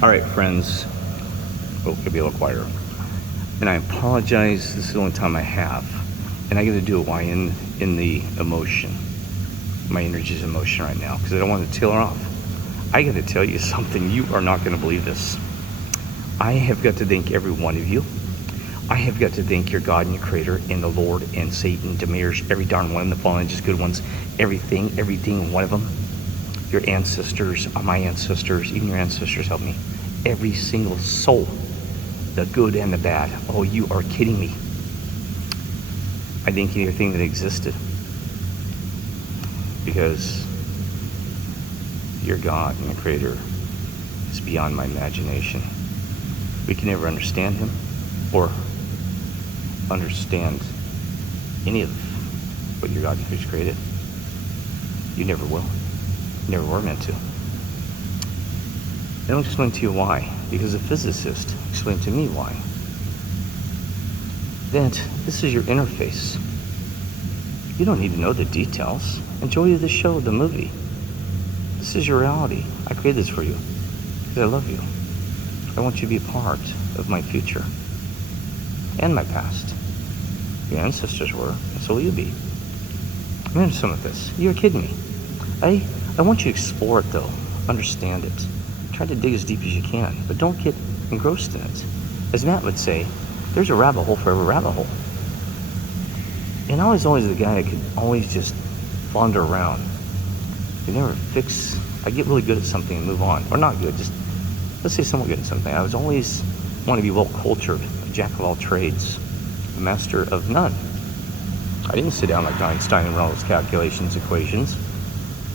All right, friends. Oh, could be a little quieter. And I apologize. This is the only time I have, and I got to do it while in the emotion. My energy is emotion right now because I don't want to tail her off. I got to tell you something. You are not going to believe this. I have got to thank every one of you. I have got to thank your God and your Creator and the Lord and Satan, Demirs, every darn one of them, the fallen angels, good ones, everything, one of them. Your ancestors, my ancestors, even your ancestors help me. Every single soul, the good and the bad. Oh, you are kidding me. I thank everything that existed. Because your God and your Creator is beyond my imagination. We can never understand Him or understand any of what your God has created. You never will. You never were meant to. And I'll explain to you why. Because a physicist explained to me why. That this is your interface. You don't need to know the details. Enjoy the show, the movie. This is your reality. I created this for you because I love you. I want you to be a part of my future and my past. Your ancestors were, and so will you be. Remember some of this. You're kidding me. I want you to explore it though. Understand it. Try to dig as deep as you can, but don't get engrossed in it. As Matt would say, there's a rabbit hole for every rabbit hole. And I was always the guy that could always just wander around. You never fix. I get really good at something and move on. Or not good, just let's say somewhat good at something. I was always want to be well cultured, a jack of all trades, a master of none. I didn't sit down like Einstein and run all those calculations, equations.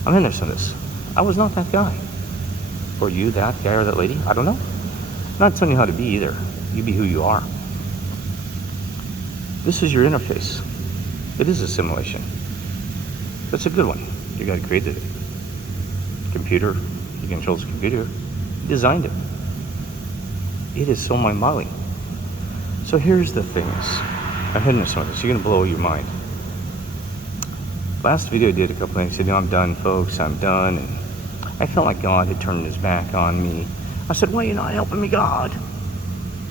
I'm in there some of this. I was not that guy. Or you, that guy or that lady, I don't know. I'm not telling you how to be either. You be who you are. This is your interface. It is a simulation. That's a good one. You got to create it. Computer, he controls the computer. He designed it. It is so mind-boggling. So here's the things. I'm heading to some of this. You're going to blow your mind. Last video I did a couple things. I said, I'm done, folks. I'm done. And I felt like God had turned his back on me. I said, why are you not helping me, God?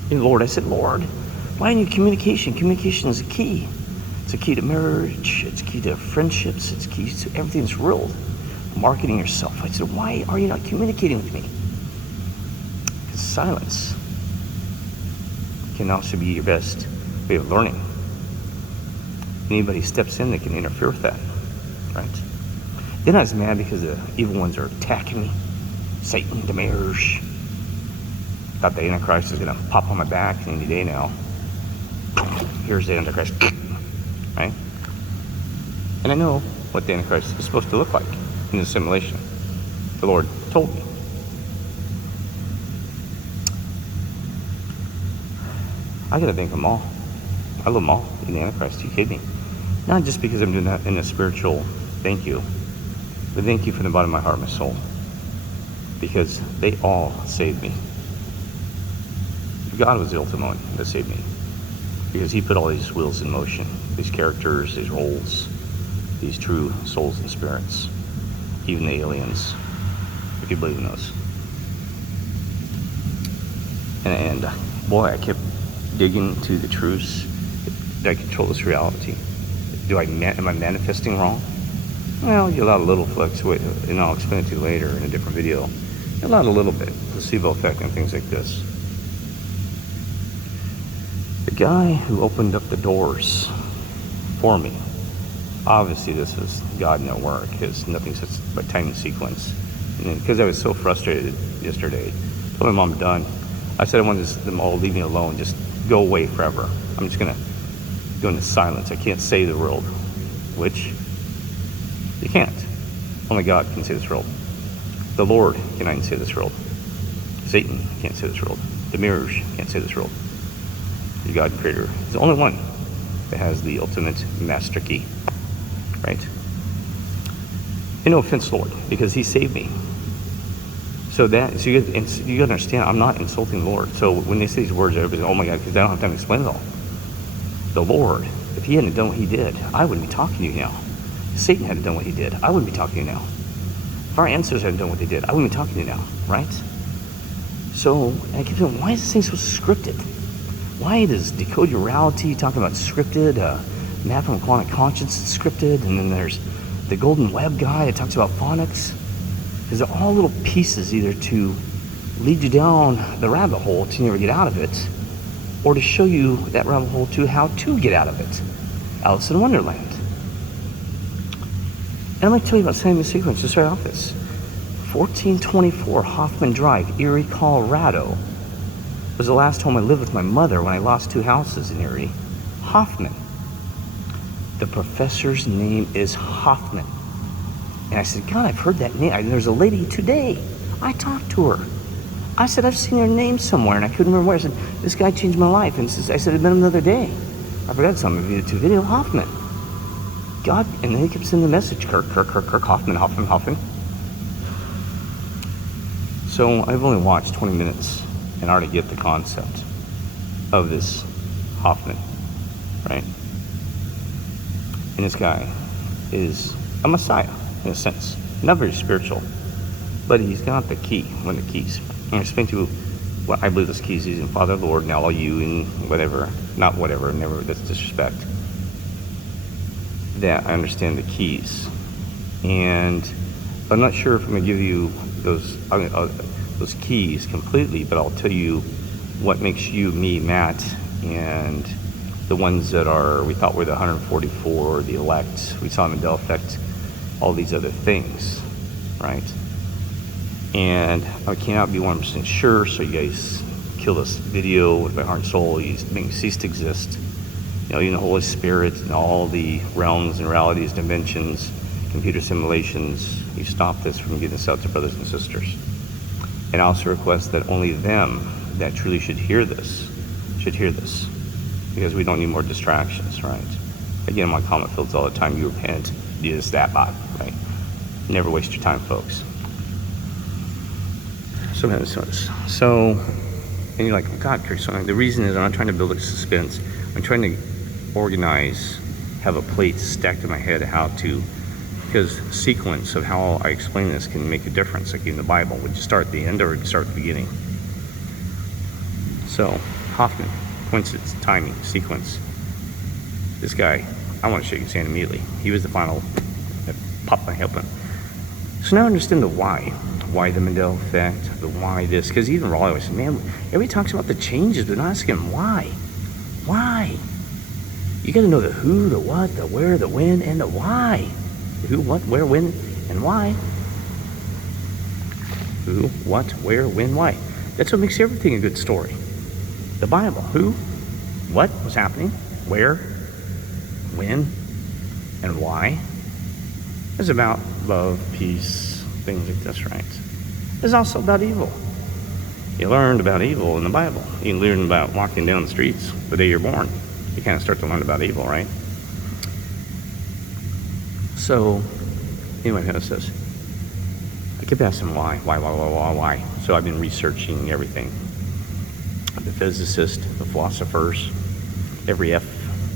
And Lord, I said, Lord, why don't you communication? Communication is a key. It's a key to marriage. It's a key to friendships. It's a key to everything that's real. Marketing yourself. I said, why are you not communicating with me? Because silence can also be your best way of learning. Anybody steps in that can interfere with that, right? Then I was mad because the evil ones are attacking me. Satan, Demirs. Thought the Antichrist was going to pop on my back any day now. Here's the Antichrist. Right? And I know what the Antichrist is supposed to look like in the simulation. The Lord told me. I got to thank them all. I love them all in the Antichrist. Are you kidding me? Not just because I'm doing that in a spiritual thank you, but thank you from the bottom of my heart and my soul. Because they all saved me. God was the ultimate one that saved me. Because he put all these wheels in motion. These characters, these roles, these true souls and spirits. Even the aliens, if you believe in those. And boy, I kept digging to the truths. Do I control this reality? Am I manifesting wrong? Well, you allow a little fluctuate, and I'll explain it to you later in a different video. You allow a little bit, placebo effect and things like this. The guy who opened up the doors for me, obviously this was God in at work, because nothing's such by timing sequence. And because I was so frustrated yesterday, I told my mom I'm done. I said I wanted them all to leave me alone, just go away forever. I'm just gonna go into silence. I can't save the world, which you can't. Only God can save this world. The Lord cannot save this world. Satan can't save this world. The mirrors can't save this world. The God Creator is the only one that has the ultimate master key, right? And no offense, Lord, because he saved me. So you got to understand, I'm not insulting the Lord. So when they say these words, everybody's, oh my God, because I don't have time to explain it all. The Lord, if he hadn't done what he did, I wouldn't be talking to you now. If Satan hadn't done what he did, I wouldn't be talking to you now. If our ancestors hadn't done what they did, I wouldn't be talking to you now, right? So I keep saying, why is this thing so scripted? Why does Decode Your Reality talking about scripted? Math from Quantum Conscience is scripted, and then there's the Golden Web guy that talks about phonics. Because they're all little pieces, either to lead you down the rabbit hole to never get out of it, or to show you that rabbit hole to how to get out of it. Alice in Wonderland. And I'm going to tell you about Samuel sequence to start off this. 1424 Hoffman Drive, Erie, Colorado, was the last home I lived with my mother when I lost 2 houses in Erie. Hoffman. The professor's name is Hoffman. And I said, God, I've heard that name. There's a lady today. I talked to her. I said, I've seen her name somewhere, and I couldn't remember where. I said, this guy changed my life. And I said, I met him the other day. I forgot something to video Hoffman. God, and then he kept sending the message, Kirk, Hoffman. So I've only watched 20 minutes and I already get the concept of this Hoffman, right? And this guy is a messiah in a sense, not very spiritual, but he's got the key, one of the keys. I'm going to explain to you what I believe this key is in Father, Lord, and all you, and whatever, not whatever, never, that's disrespect. That I understand the keys, and I'm not sure if I'm going to give you those keys completely, but I'll tell you what makes you, me, Matt, and the ones that are, we thought were the 144, the elect, we saw Mandela effect, all these other things, right? And I cannot be 100% sure, so you guys kill this video with my heart and soul. You make me cease to exist. You know, even the Holy Spirit and all the realms and realities, dimensions, computer simulations, you stop this from getting this out to brothers and sisters. And I also request that only them that truly should hear this, because we don't need more distractions, right? Again, my comment fields all the time, you repent, you this, that, bot, right? Never waste your time, folks. So, and you're like, oh God, Kirk, so the reason is I'm not trying to build a suspense. I'm trying to organize, have a plate stacked in my head how to, because sequence of how I explain this can make a difference. Like in the Bible, would you start at the end or would you start at the beginning? So, Hoffman, coincidence, timing, sequence. This guy, I want to shake his hand immediately. He was the final that popped my head open. So now I understand the why. Why the Mandela effect, the why this, because even Raleigh always said, man, everybody talks about the changes, but not asking why. Why? You got to know the who, the what, the where, the when, and the why. The who, what, where, when, and why. Who, what, where, when, why. That's what makes everything a good story. The Bible, who, what was happening, where, when, and why. It's about love, peace, things like this, right? It's also about evil. You learned about evil in the Bible. You learn about walking down the streets the day you're born. You kind of start to learn about evil, right? So, anyway, it says, I kept asking why. So I've been researching everything. The physicists, the philosophers, every F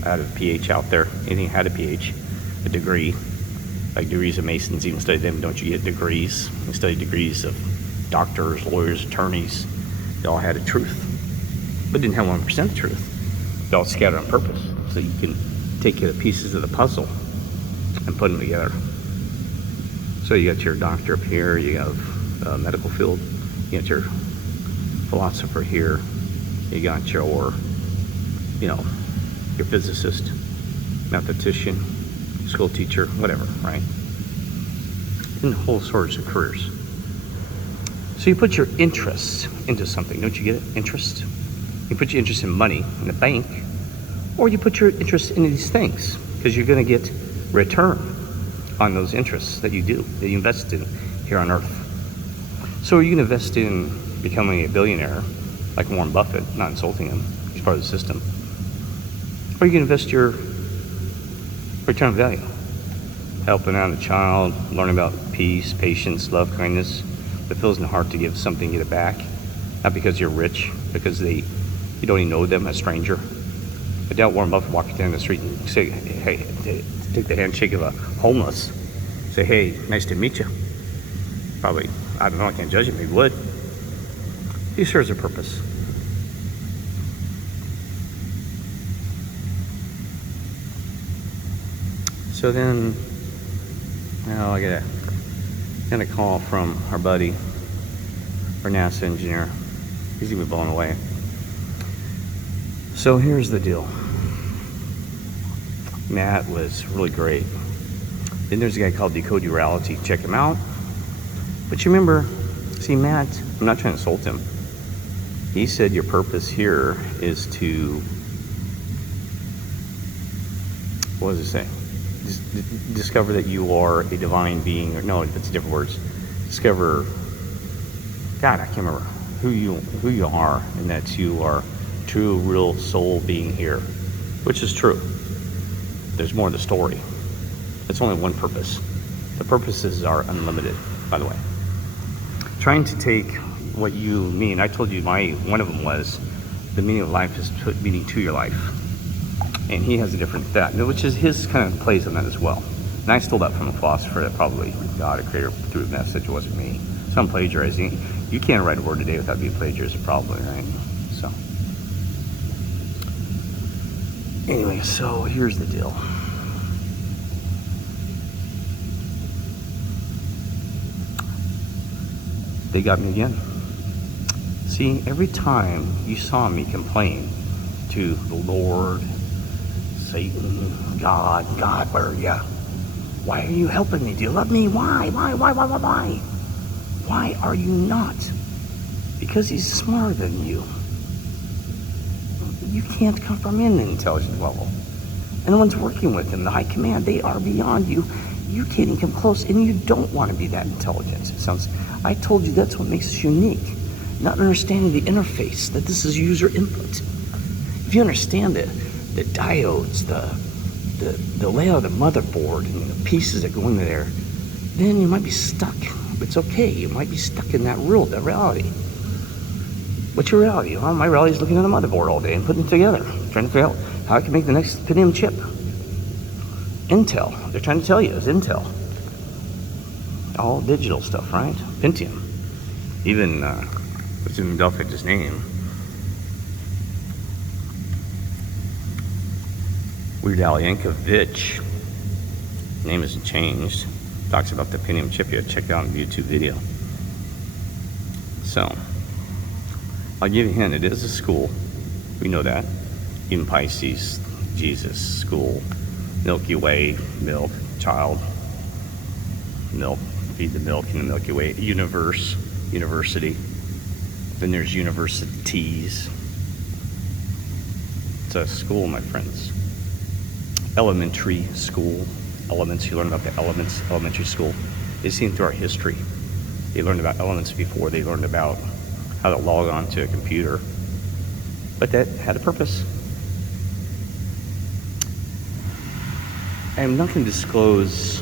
out of PH out there, anything had a PH, a degree. Like degrees of Masons, even study them, don't you get degrees? You study degrees of doctors, lawyers, attorneys. They all had a truth, but didn't have 1% truth. They all scattered on purpose, so you can take the pieces of the puzzle and put them together. So you got your doctor up here, you have medical field, you got your philosopher here, you got your, your physicist, mathematician, school teacher, whatever, right? And the whole sorts of careers. So you put your interest into something, don't you get it? Interest. You put your interest in money in the bank, or you put your interest in these things because you're going to get return on those interests that you do, that you invest in here on Earth. So are you going to invest in becoming a billionaire, like Warren Buffett, not insulting him, he's part of the system, or are you going to invest your return value, helping out a child, learning about peace, patience, love, kindness, that feels in the heart to give something, get it back, not because you're rich, because you don't even know them, a stranger. I doubt Warren Buffett walking down the street and say, hey, take the handshake of a homeless, say, hey, nice to meet you. Probably, I don't know, I can't judge him, he would. He serves a purpose. So then, now I get a call from our buddy, our NASA engineer. He's gonna be blown away. So here's the deal. Matt was really great. Then there's a guy called Decode Your Reality. Check him out. But you remember, see, Matt, I'm not trying to insult him. He said your purpose here is to, what does it say? Discover that you are a divine being, or no, it's different words. Discover, God, I can't remember who you are, and that you are true, real soul being here, which is true. There's more to the story. It's only one purpose. The purposes are unlimited, by the way. Trying to take what you mean. I told you one of them was the meaning of life is put meaning to your life. And he has a different that, which is his kind of plays on that as well. And I stole that from a philosopher that probably God, a creator, through a message. It wasn't me. So I'm plagiarizing. You can't write a word today without being plagiarized, probably, right? So anyway, so here's the deal. They got me again. See, every time you saw me complain to the Lord, Satan, God, where are you? Why are you helping me? Do you love me? Why? Why are you not? Because he's smarter than you. You can't comprehend an intelligence level. And the ones working with him, the high command, they are beyond you. You can't even come close, and you don't want to be that intelligent. It sounds, I told you that's what makes us unique. Not understanding the interface, that this is user input. If you understand the diodes, the layout of the motherboard, and the pieces that go into there, then you might be stuck. It's okay, you might be stuck in that world, that reality. What's your reality? Well, my reality is looking at a motherboard all day and putting it together, trying to figure out how I can make the next Pentium chip. Intel, they're trying to tell you, it's Intel. All digital stuff, right? Pentium. Even, what's in Delphi's name? Weird Al Yankovic. Name isn't changed. Talks about the Pentium chip. You gotta check it out in the YouTube video. So, I'll give you a hint. It is a school. We know that. Even Pisces, Jesus, school, Milky Way, milk, child, milk, feed the milk in the Milky Way, universe, university. Then there's universities. It's a school, my friends. Elementary school. Elements, you learn about the elements, elementary school. They've seen through our history. They learned about elements before they learned about how to log on to a computer. But that had a purpose. I'm not going to disclose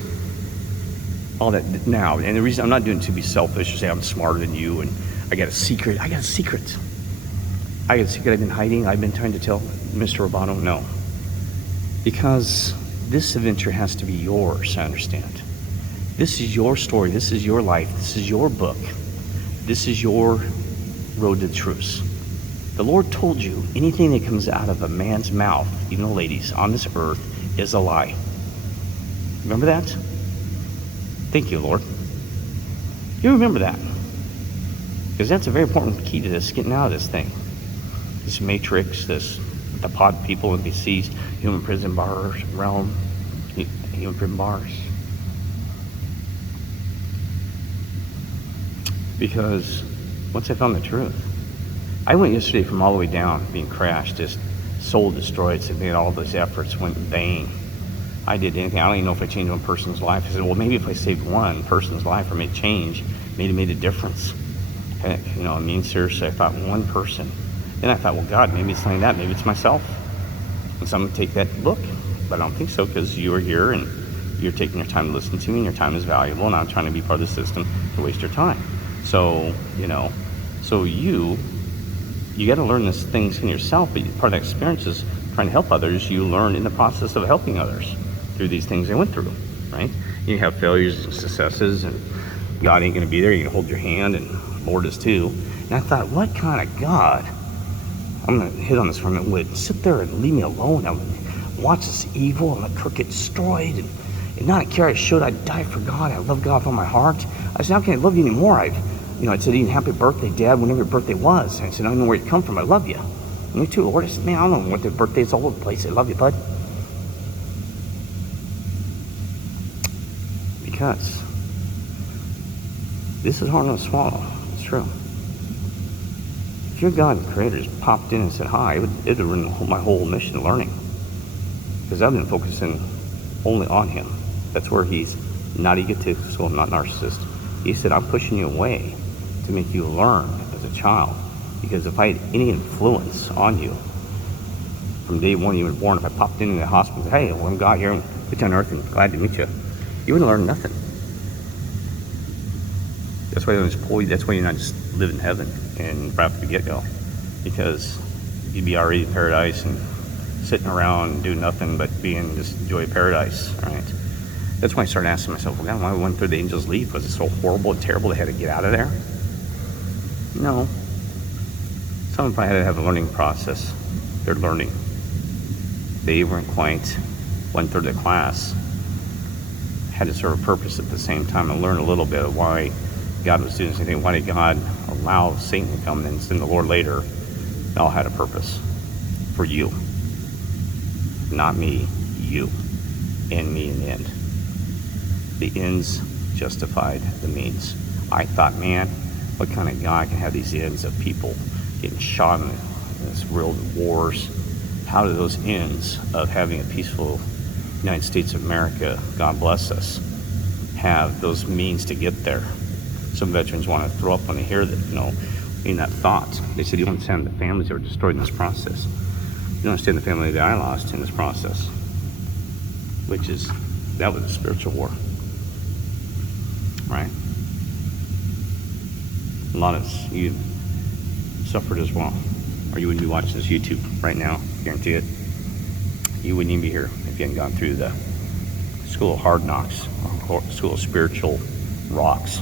all that now. And the reason I'm not doing it to be selfish or say I'm smarter than you and I got a secret. I got a secret I've been hiding. I've been trying to tell Mr. Urbano no. Because this adventure has to be yours, I understand. This is your story. This is your life. This is your book. This is your road to the truth. The Lord told you anything that comes out of a man's mouth, even the ladies, on this earth, is a lie. Remember that? Thank you, Lord. You remember that. Because that's a very important key to this, getting out of this thing. This matrix, the pod people, NPCs, human prison bars, realm, human prison bars. Because once I found the truth, I went yesterday from all the way down, being crashed, just soul destroyed, so made all those efforts went in vain. I did anything. I don't even know if I changed one person's life. I said, well, maybe if I saved one person's life or made change, maybe it made a difference. And, I mean, seriously, I thought one person. Then I thought, well, God, maybe it's not that. Maybe it's myself. And so I'm going to take that book. But I don't think so, because you are here and you're taking your time to listen to me, and your time is valuable, and I'm trying to be part of the system to waste your time. So, so you got to learn these things in yourself, but part of that experience is trying to help others. You learn in the process of helping others through these things they went through, right? You have failures and successes, and God ain't going to be there. You can hold your hand, and Lord is too. And I thought, what kind of God, I'm going to hit on this for a minute, would sit there and leave me alone? I would watch this evil and let Kirk get destroyed, and not care. I showed I'd die for God. I love God with all my heart. I said, how can I love you anymore? I said, even happy birthday, Dad, whenever your birthday was. I said, I don't know where you come from. I love you. And you too, Lord. I said, man, I don't know what their birthday's all over the place. I love you, bud. Because this is hard to swallow. It's true. If your God and Creator just popped in and said hi, it would have ruined my whole mission of learning. Because I've been focusing only on Him. That's where He's not egotistical, not narcissist. He said, I'm pushing you away to make you learn as a child. Because if I had any influence on you from day one you were born, if I popped into the hospital and said, hey, well, I'm God here and put you on earth and glad to meet you, you wouldn't learn nothing. That's why you're not just live in heaven and right from the get-go. Because you'd be already in paradise and sitting around and doing nothing but being just enjoy paradise, right? That's why I started asking myself, well, God, why went through the angels leave? Was it so horrible and terrible they had to get out of there? No. Some probably had to have a learning process. They're learning. They weren't quite 1/3 of the class. Had to serve a purpose at the same time and learn a little bit of why God was doing anything. Why did God allow Satan to come and send the Lord later? It all had a purpose for you. Not me, you. And me in the end. The ends justified the means. I thought, man, what kind of God can have these ends of people getting shot in this real wars? How do those ends of having a peaceful United States of America, God bless us, have those means to get there? Some veterans want to throw up when they hear that, in that thought. They said, you don't understand the families that were destroyed in this process. You don't understand the family that I lost in this process. That was a spiritual war. Right? A lot of you suffered as well. Or you wouldn't be watching this YouTube right now, guarantee it. You wouldn't even be here if you hadn't gone through the school of hard knocks, or school of spiritual rocks.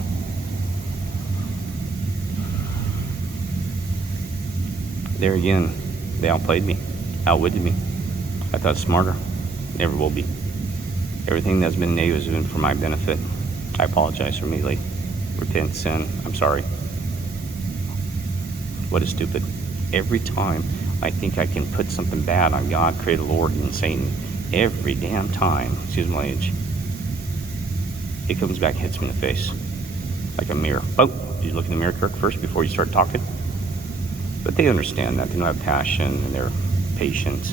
There again, they outplayed me, outwitted me. I thought smarter. Never will be. Everything that's been negative has been for my benefit. I apologize immediately. Repent, sin. I'm sorry. What is stupid? Every time I think I can put something bad on God, Creator, Lord, and Satan, every damn time, excuse my age, it comes back and hits me in the face like a mirror. Oh, did you look in the mirror, Kirk, first before you start talking? But they understand that. They don't have passion, and they're patient,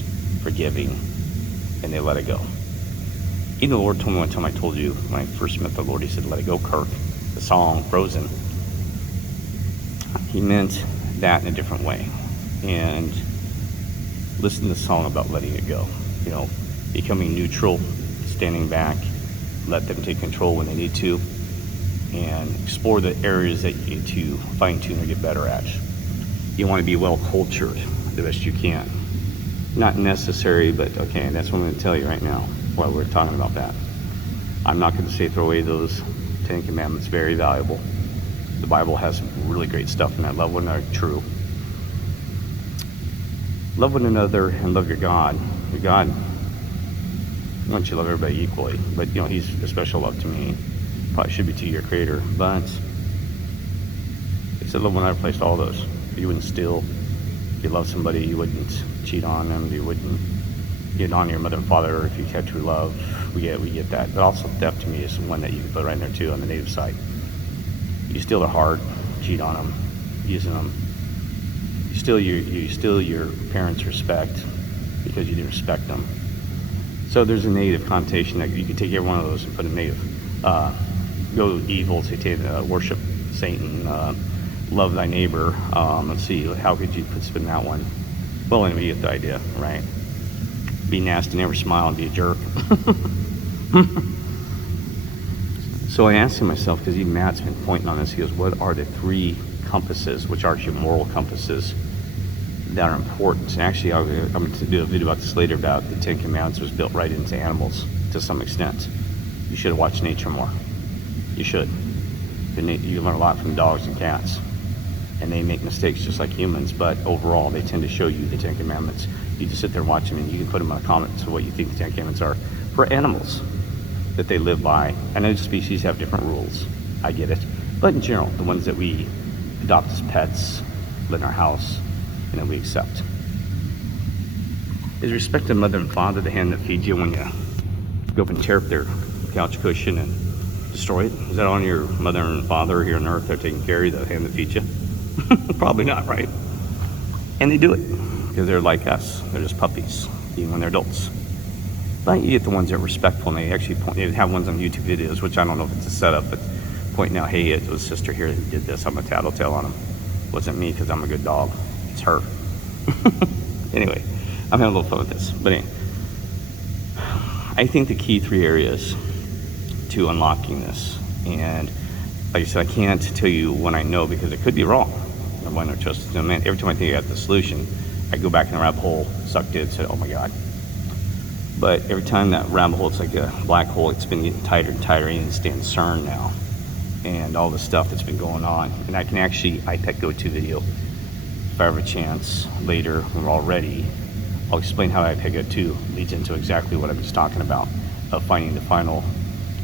forgiving, and they let it go. Even the Lord told me one time, I told you when I first met the Lord, He said, let it go, Kirk. The song, Frozen. He meant that in a different way. And listen to the song about letting it go. Becoming neutral, standing back, let them take control when they need to, and explore the areas that you need to fine-tune or get better at. You want to be well-cultured the best you can. Not necessary, but okay, that's what I'm going to tell you right now while we're talking about that. I'm not going to say throw away those 10 Commandments, very valuable. The Bible has some really great stuff in that. Love one another, true. Love one another and love your God. Your God wants you to love everybody equally, but He's a special love to me. Probably should be to your Creator, but He said love one another, placed all those. You wouldn't steal. If you love somebody, you wouldn't cheat on them. You wouldn't get on your mother and father if you had true love. We get that. But also theft to me is one that you can put right in there too on the negative side. You steal their heart, cheat on them, using them. You steal your parents' respect because you didn't respect them. So there's a negative connotation that you could take every one of those and put a negative. Go evil, Satan, worship Satan, love thy neighbor. Let's see, how could you spin that one? Well, anyway, you get the idea, right? Be nasty, never smile, and be a jerk. So I asked myself, because even Matt's been pointing on this, he goes, what are the 3 compasses, which are your moral compasses, that are important? And actually, I'm going to do a video about this later, about the 10 Commandments was built right into animals to some extent. You should have watched nature more. You should. You can learn a lot from dogs and cats. and they make mistakes just like humans, but overall they tend to show you the Ten Commandments. You just sit there watching them, and you can put them in the comments of what you think the Ten Commandments are for animals that they live by. I know species have different rules, I get it, but in general, the ones that we adopt as pets, live in our house, and that we accept. Is respect to mother and father, the hand that feeds you when you go up and tear up their couch cushion and destroy it? Is that on your mother and father here on earth? They're taking care of you, the hand that feeds you? Probably not, right? And they do it because they're like us. They're just puppies, even when they're adults. But you get the ones that are respectful, and they actually they have ones on YouTube videos, which I don't know if it's a setup, but pointing out, hey, it was sister here who did this. I'm a tattletale on them. It wasn't me because I'm a good dog. It's her. Anyway, I'm having a little fun with this. But anyway, I think the key 3 areas to unlocking this, and like I said, I can't tell you when I know because it could be wrong. I want to trust no man. Every time I think I got the solution, I go back in the rabbit hole, sucked it, said, oh my God. But every time that rabbit hole, it's like a black hole, it's been getting tighter and tighter, and it's CERN now. And all the stuff that's been going on. And I can actually iPad go-to video, if I have a chance later when we're all ready. I'll explain how iPad go-to leads into exactly what I was talking about, of finding the final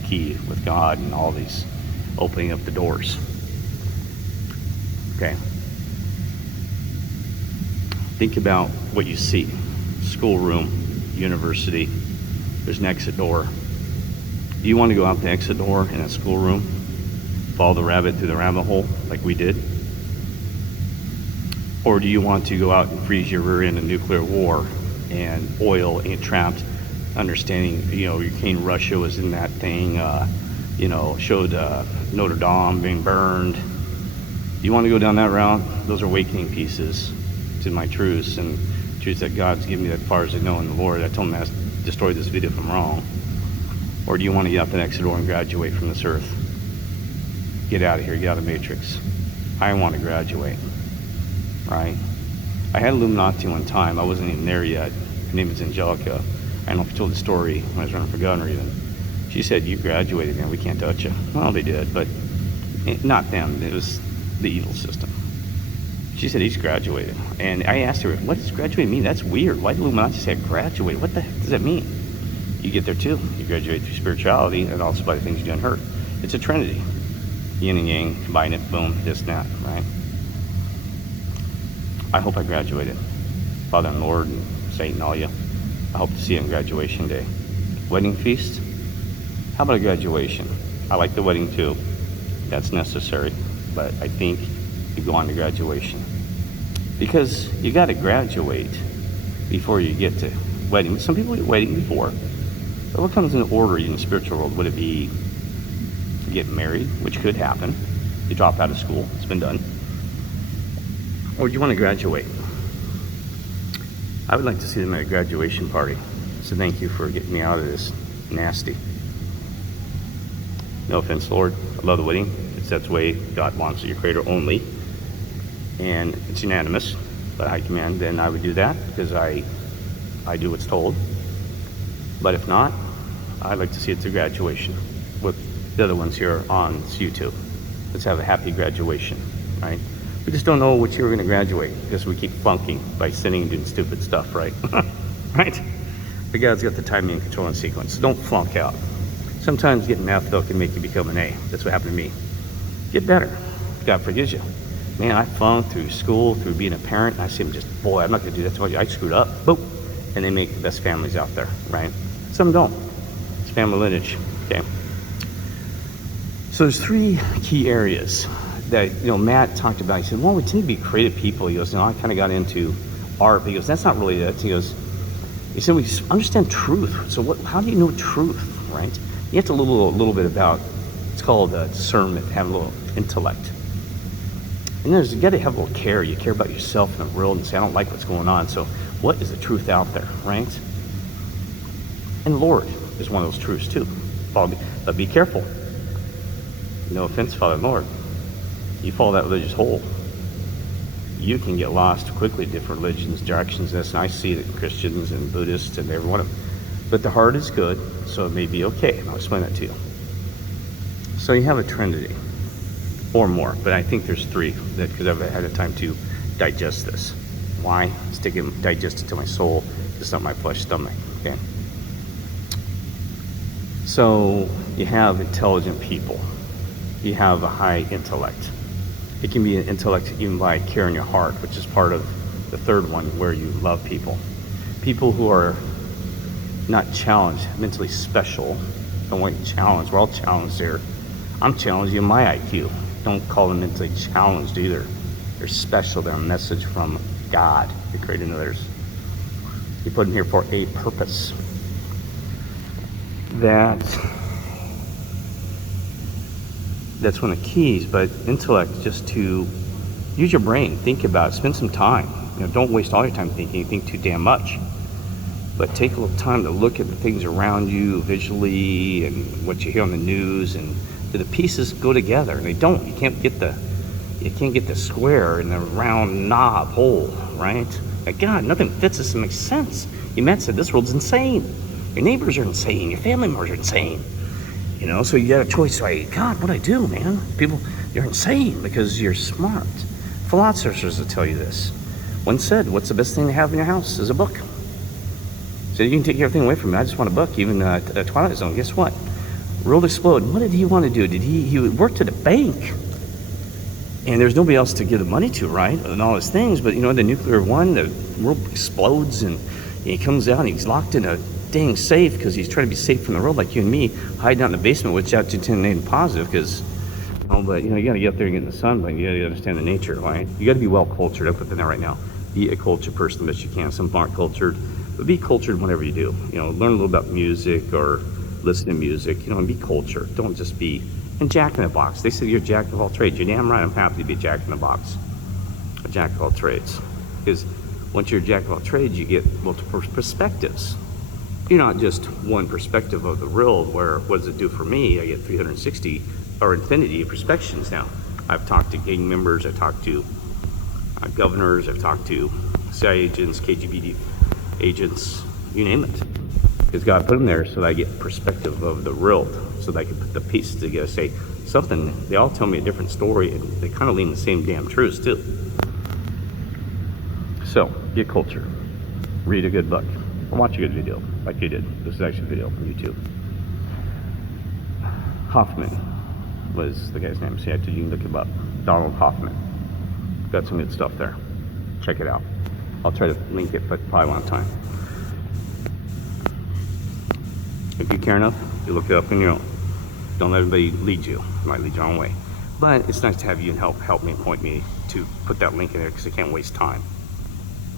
key with God and all these opening up the doors. Okay. Think about what you see. Schoolroom, university, there's an exit door. Do you want to go out the exit door in that schoolroom, follow the rabbit through the rabbit hole like we did? Or do you want to go out and freeze your rear end in nuclear war and oil and get trapped, understanding, Ukraine, Russia was in that thing, showed Notre Dame being burned. You want to go down that route? Those are awakening pieces to my truths, and truths that God's given me as far as I know in the Lord. I told him to destroy this video if I'm wrong. Or do you want to get out the next door and graduate from this earth? Get out of here, get out of the matrix. I want to graduate, right? I had Illuminati one time. I wasn't even there yet. Her name is Angelica. I don't know if I told the story when I was running for governor even. She said, you graduated, man, we can't touch you. Well, they did, but not them. It was the evil system. She said, he's graduated. And I asked her, what does graduate mean? That's weird. Why did Illuminati say graduate? What the heck does that mean? You get there too. You graduate through spirituality and also by the things you do in her. It's a trinity. Yin and yang, combine it, boom, this and that, right? I hope I graduated. Father and Lord and Saint and all you, I hope to see you on graduation day. Wedding feast? How about a graduation? I like the wedding too. That's necessary. But I think you go on to graduation. Because you got to graduate before you get to wedding. Some people get wedding before. But what comes in order in the spiritual world? Would it be you get married, which could happen. You drop out of school. It's been done. Or do you want to graduate? I would like to see them at a graduation party. So thank you for getting me out of this nasty. No offense, Lord. I love the wedding. That's the way God wants it, your creator only. And it's unanimous, but high command, then I would do that because I do what's told. But if not, I'd like to see it to graduation with the other ones here on YouTube. Let's have a happy graduation, right? We just don't know what year we're going to graduate because we keep flunking by sinning and doing stupid stuff, right? Right? But God's got the timing and control and sequence, so don't flunk out. Sometimes getting an F, though, can make you become an A. That's what happened to me. Get better. God forgives you. Man, I flunked through school, through being a parent, and I see them just, boy, I'm not going to do that to my, I screwed up. Boop. And they make the best families out there, right? Some don't. It's family lineage, okay? So there's 3 key areas that, Matt talked about. He said, well, we tend to be creative people. He goes, I kind of got into art. He goes, that's not really it. He said, we just understand truth. So how do you know truth, right? You have to know a little bit about, it's called discernment, have a little intellect. And you got to have a little care. You care about yourself and the world and say, I don't like what's going on. So what is the truth out there, right? And the Lord is one of those truths too. But be careful. No offense, Father and Lord. You fall that religious hole, you can get lost quickly in different religions, directions, this, and I see that Christians and Buddhists and every one of them. But the heart is good, so it may be okay. And I'll explain that to you. So you have a trinity. or more, but I think there's three, because I've had a time to digest this. Why? It's to digest it to my soul. It's not my flesh stomach. Okay. So you have intelligent people. You have a high intellect. It can be an intellect even by care in your heart, which is part of the third one, where you love people. People who are not challenged, mentally special. Don't want you challenged. We're all challenged here. I'm challenging my IQ. Don't call them mentally challenged either. They're special. They're a message from God. They created others. He put them here for a purpose. That's one of the keys. But intellect, just to use your brain, think about it, spend some time. Don't waste all your time thinking. Think too damn much. But take a little time to look at the things around you visually and what you hear on the news, and do the pieces go together? And they don't. You can't get the square in the round knob hole, right? Like, God, nothing fits this and makes sense. You meant said this world's insane. Your neighbors are insane. Your family members are insane. So you got a choice. Like, God, what do I do, man? People, you're insane because you're smart. Philosophers will tell you this. One said, what's the best thing to have in your house is a book. So you can take everything away from me. I just want a book. Even Twilight Zone, guess what? World explode. What did he want to do? He worked at a bank, and there's nobody else to give the money to, right? And all his things. But the nuclear one, the world explodes, and he comes out and he's locked in a dang safe because he's trying to be safe from the world, like you and me, hiding out in the basement, which out to turn positive because, but you got to get up there and get in the sun, but you got to understand the nature, right? You got to be well cultured. I'm putting that right now. Be a cultured person the best you can. Some aren't cultured, but be cultured whatever you do. Learn a little about music or listen to music, and be cultured. Don't just be and jack in the box. They say you're a jack of all trades. You're damn right. I'm happy to be a jack in the box, a jack of all trades. Because once you're a jack of all trades, you get multiple perspectives. You're not just one perspective of the world where, what does it do for me? I get 360 or infinity perspectives now. I've talked to gang members, I've talked to governors, I've talked to CIA agents, KGB agents, you name it. Because God put them there so that I get perspective of the world, so that I can put the pieces together, say something. They all tell me a different story, and they kind of lean the same damn truths too. So, get culture. Read a good book. Or watch a good video, like you did. This is actually a video from YouTube. Hoffman was the guy's name. So you can look him up. Donald Hoffman. Got some good stuff there. Check it out. I'll try to link it, but probably won't have time. If you care enough, you look it up on your own. Don't let everybody lead you. It might lead you the wrong way. But it's nice to have you and help me and point me to put that link in there, because I can't waste time.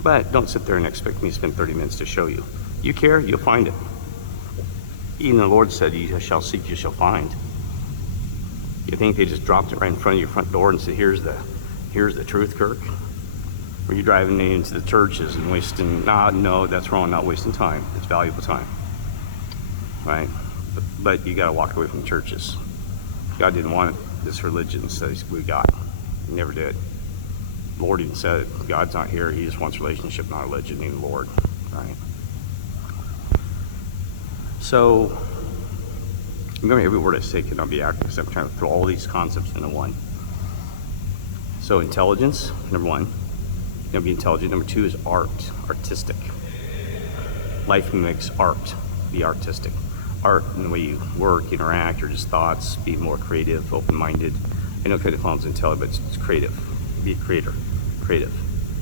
But don't sit there and expect me to spend 30 minutes to show you. You care, you'll find it. Even the Lord said, you shall seek, you shall find. You think they just dropped it right in front of your front door and said, here's the truth, Kirk? Were you driving into the churches and wasting, no, that's wrong, not wasting time. It's valuable time, right? But you gotta walk away from churches. God didn't want this religion that we got. He never did. The Lord even said it. God's not here. He just wants relationship, not religion, even the Lord, right? So, remember, every word I say cannot be accurate, because I'm trying to throw all these concepts into one. So, intelligence, number one. Be intelligent. Number two is art, artistic. Life mimics art. Be artistic. Art in the way you work, interact, or just thoughts. Be more creative, open-minded. I know creative sounds intelligent, but it's creative. Be a creator. Creative.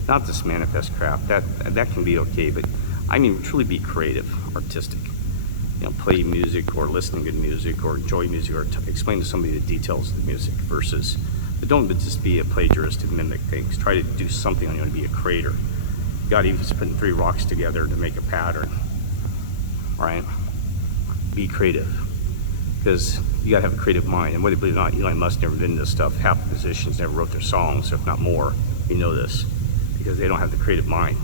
Not this manifest crap. That can be okay, but I mean truly be creative, artistic. Play music or listen to good music or enjoy music or explain to somebody the details of the music versus, but don't just be a plagiarist and mimic things. Try to do something on you and be a creator. God even just putting 3 rocks together to make a pattern, right? Be creative, because you gotta have a creative mind. And whether you believe it or not, Elon Musk never invented this stuff. Half the musicians never wrote their songs, if not more. You know this, because they don't have the creative mind.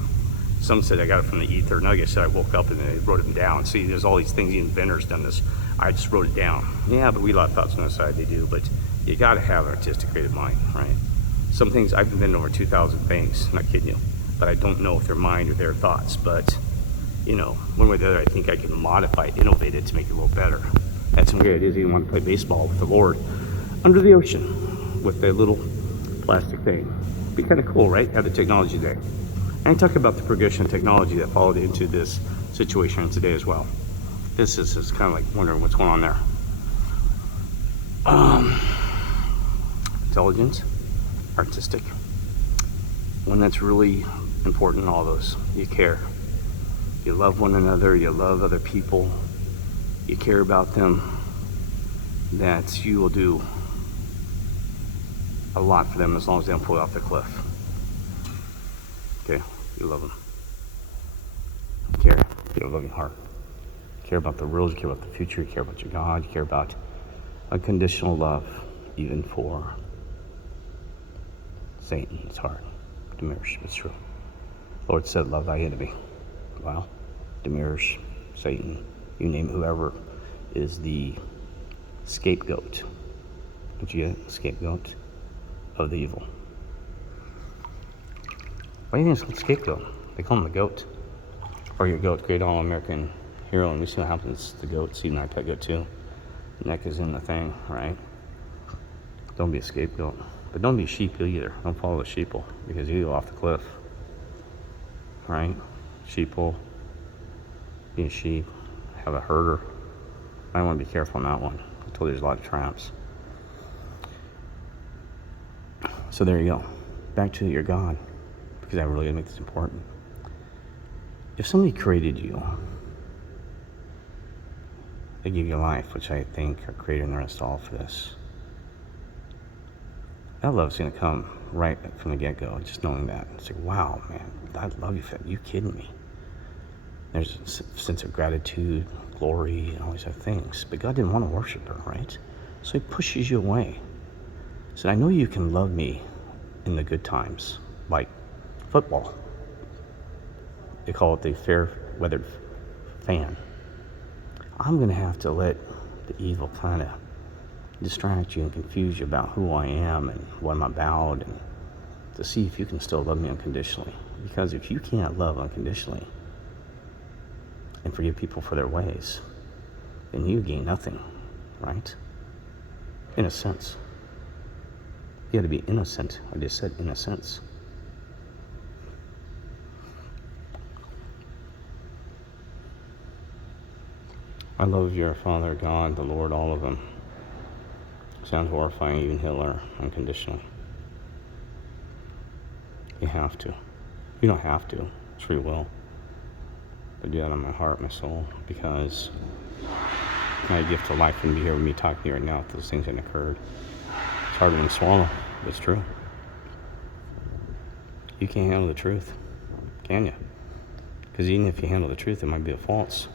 Some said I got it from the ether. Another guy said I woke up and I wrote them down. See, there's all these things, the inventors done this. I just wrote it down. Yeah, but we lot of thoughts on the side, they do. But you gotta have an artistic, creative mind, right? Some things, I've invented over 2,000 things, I'm not kidding you. But I don't know if they're mine or their thoughts. But, one way or the other, I think I can modify it, innovate it to make it a little better. Had some great ideas. Even want to play baseball with the Lord under the ocean. with their little plastic thing. Be kind of cool, right? Have the technology there. And I talk about the progression of technology that followed into this situation today as well. This is kind of like wondering what's going on there. Intelligence, artistic. One that's really important in all those. You care. You love one another. You love other people. You care about them. That you will do a lot for them as long as they don't pull off the cliff. Okay, you love them. You care. You have a loving heart. You care about the world. You care about the future. You care about your God. You care about unconditional love, even for Satan. It's hard. Diminish, it's true. Lord said, love thy enemy. Well, diminish, Satan, you name whoever is the scapegoat. Don't you get it? Scapegoat of the evil. Why do you think it's called scapegoat? They call him the goat. Or your goat, great all-American hero. And we see what happens to the goat. See my pet goat too. The neck is in the thing, right? Don't be a scapegoat. But don't be a sheep either. Don't follow the sheeple, because you go off the cliff. Right? Sheeple. Be a sheep. Have a herder. I want to be careful on that one. I told you there's a lot of traps. So there you go. Back to your God, because I really make this important. If somebody created you, they give you life, which I think our Creator and the rest all for this. That love's going to come right from the get-go, just knowing that. It's like, wow, man, I love you for that. You kidding me? There's a sense of gratitude, glory, and all these other things. But God didn't want to worship her, right? So he pushes you away. He said, I know you can love me in the good times, like football. They call it the fair-weathered fan. I'm going to have to let the evil kind of distract you and confuse you about who I am and what I'm about, and to see if you can still love me unconditionally. Because if you can't love unconditionally and forgive people for their ways, then you gain nothing, right? In a sense. You got to be innocent. I just said in a sense. I love your Father, God, the Lord, all of them. Sounds horrifying, even Hitler, unconditional. You have to. You don't have to. It's free will. I do that on my heart, my soul, because my gift to life wouldn't be here with me talking to you right now if those things hadn't occurred. It's hard to swallow, but it's true. You can't handle the truth, can you? Because even if you handle the truth, it might be a false.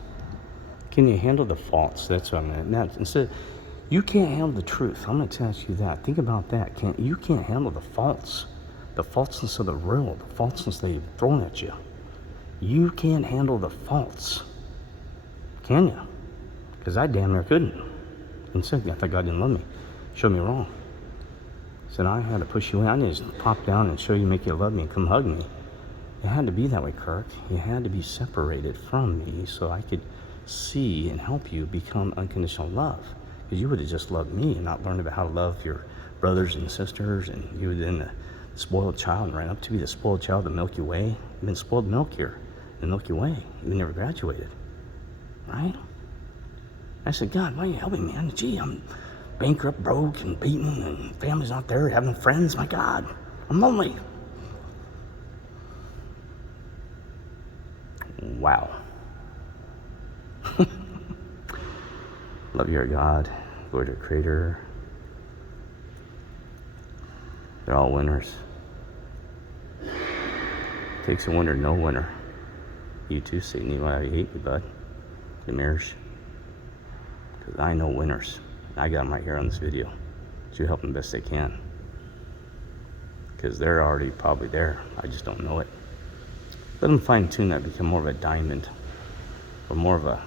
Can you handle the false? That's what I'm at. Now, instead, you can't handle the truth. I'm going to ask you that. Think about that. You can't handle the false. The falseness of the real. The falseness they've thrown at you. You can't handle the false. Can you? Because I damn near couldn't. And secondly, I thought God didn't love me. Showed me wrong. Said I had to push you in. I didn't just pop down and show you, make you love me, and come hug me. It had to be that way, Kirk. You had to be separated from me so I could see and help you become unconditional love. Because you would have just loved me and not learned about how to love your brothers and sisters, and you would then the spoiled child and ran up to be the spoiled child of the Milky Way. You've been spoiled milk here, the Milky Way. You never graduated, right? I said, God, why are you helping me? I mean, gee, I'm bankrupt, broke, and beaten, and family's not there, having friends. My God, I'm lonely. Wow. Love your God, Lord, your Creator. They're all winners. Takes a winner, no winner. You too, Satan. You know how you hate me, bud. The mirrors. Because I know winners. I got them right here on this video. So you help them best they can. Because they're already probably there. I just don't know it. Let them fine tune that, become more of a diamond. Or more of a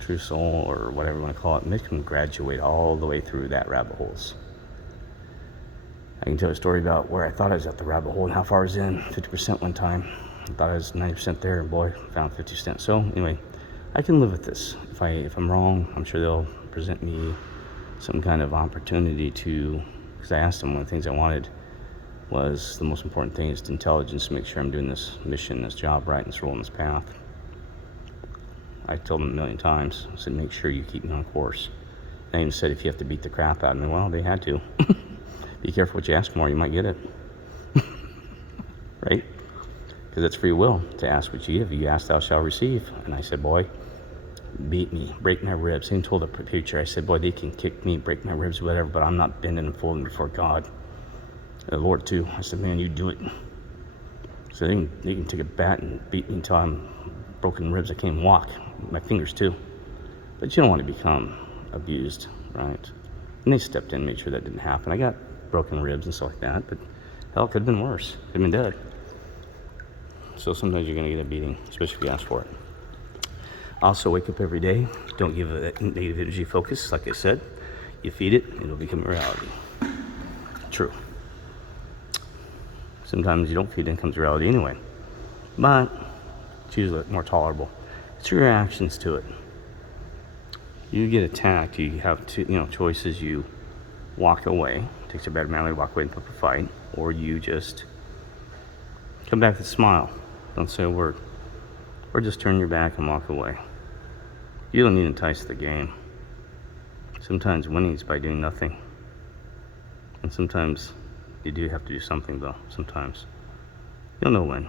true soul, or whatever you want to call it. Make them graduate all the way through that rabbit holes. I can tell a story about where I thought I was at the rabbit hole and how far I was in. 50% one time. I thought I was 90% there, and boy, found 50%. So anyway, I can live with this. If I'm wrong, I'm sure they'll present me some kind of opportunity to Because I asked him, one of the things I wanted was, the most important thing is intelligence to make sure I'm doing this mission, this job right, and this role in this path. I told him a million times, I said, make sure you keep me on course. And I even said, if you have to beat the crap out of me, well, they had to. Be careful what you ask for, you might get it. Right? Because it's free will to ask what you give. You ask, thou shalt receive. And I said, boy, beat me, break my ribs. I even told the preacher, I said, boy, they can kick me, break my ribs, whatever, but I'm not bending and folding before God. And the Lord too. I said, man, you do it. So they can take a bat and beat me until I'm broken ribs. I can't even walk. My fingers too. But you don't want to become abused, right? And they stepped in, made sure that didn't happen. I got broken ribs and stuff like that, but hell, it could have been worse. Could have been dead. So sometimes you're going to get a beating, especially if you ask for it. Also, wake up every day. Don't give it that negative energy focus. Like I said, you feed it, it'll become a reality. True. Sometimes you don't feed it, it becomes reality anyway. But it's usually more tolerable. It's your reactions to it. You get attacked, you have two, choices. You walk away. It takes a better manner to walk away and put up a fight, or you just come back with a smile. Don't say a word, or just turn your back and walk away. You don't need to entice the game. Sometimes winning is by doing nothing, and sometimes you do have to do something. Though sometimes you'll know when.